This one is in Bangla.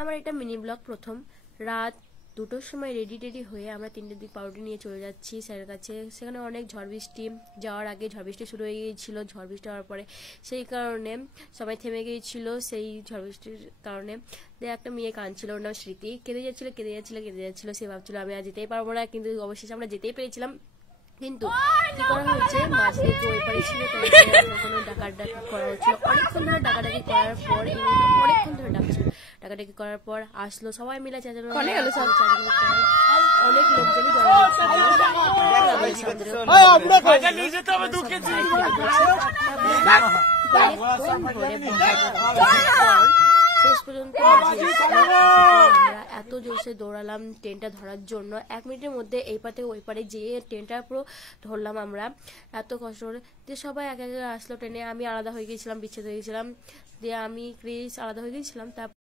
আমার এটা মিনি ব্লগ প্রথম। রাত 2টোর সময় রেডি হয়ে আমরা 3টের দিক পাউরুটি নিয়ে চলে যাচ্ছি স্যারের কাছে। সেখানে অনেক ঝড় বৃষ্টি, যাওয়ার আগে ঝড় বৃষ্টি শুরু হয়ে গিয়েছিল। ঝড় বৃষ্টি হওয়ার পরে সেই কারণে সবাই থেমে গিয়েছিল। সেই ঝড় বৃষ্টির কারণে একটা মেয়ে কাঁদছিল, ওর নাম স্মৃতি। কেঁদে যাচ্ছিল। সে ভাবছিল আমি আর যেতেই পারবো না, কিন্তু অবশেষে আমরা যেতেই পেরেছিলাম। কিন্তু কি করা হয়েছে, মাঝ থেকে ওই পারে ছিল, কোনো ডাকাডাকি করা হচ্ছিল। অনেকক্ষণ ধরে ডাকাডাকি করার পর অনেকক্ষণ ধরে ডাকাডাকি করার পর আসলো, সবাই মিলে চাচানো অনেক লোকজনই শেষ পর্যন্ত এত জোরসে দৌড়ালাম ট্রেনটা ধরার জন্য। 1 মিনিটের মধ্যে এই পা থেকে ওই পারে যেয়ে ট্রেনটা পুরো ধরলাম আমরা, এত কষ্ট করে। দিয়ে সবাই এক এক আসলো ট্রেনে। আমি আলাদা হয়ে গিয়েছিলাম, বিচ্ছেদ হয়ে গেছিলাম। দিয়ে আমি ক্রিস আলাদা হয়ে গিয়েছিলাম। তারপর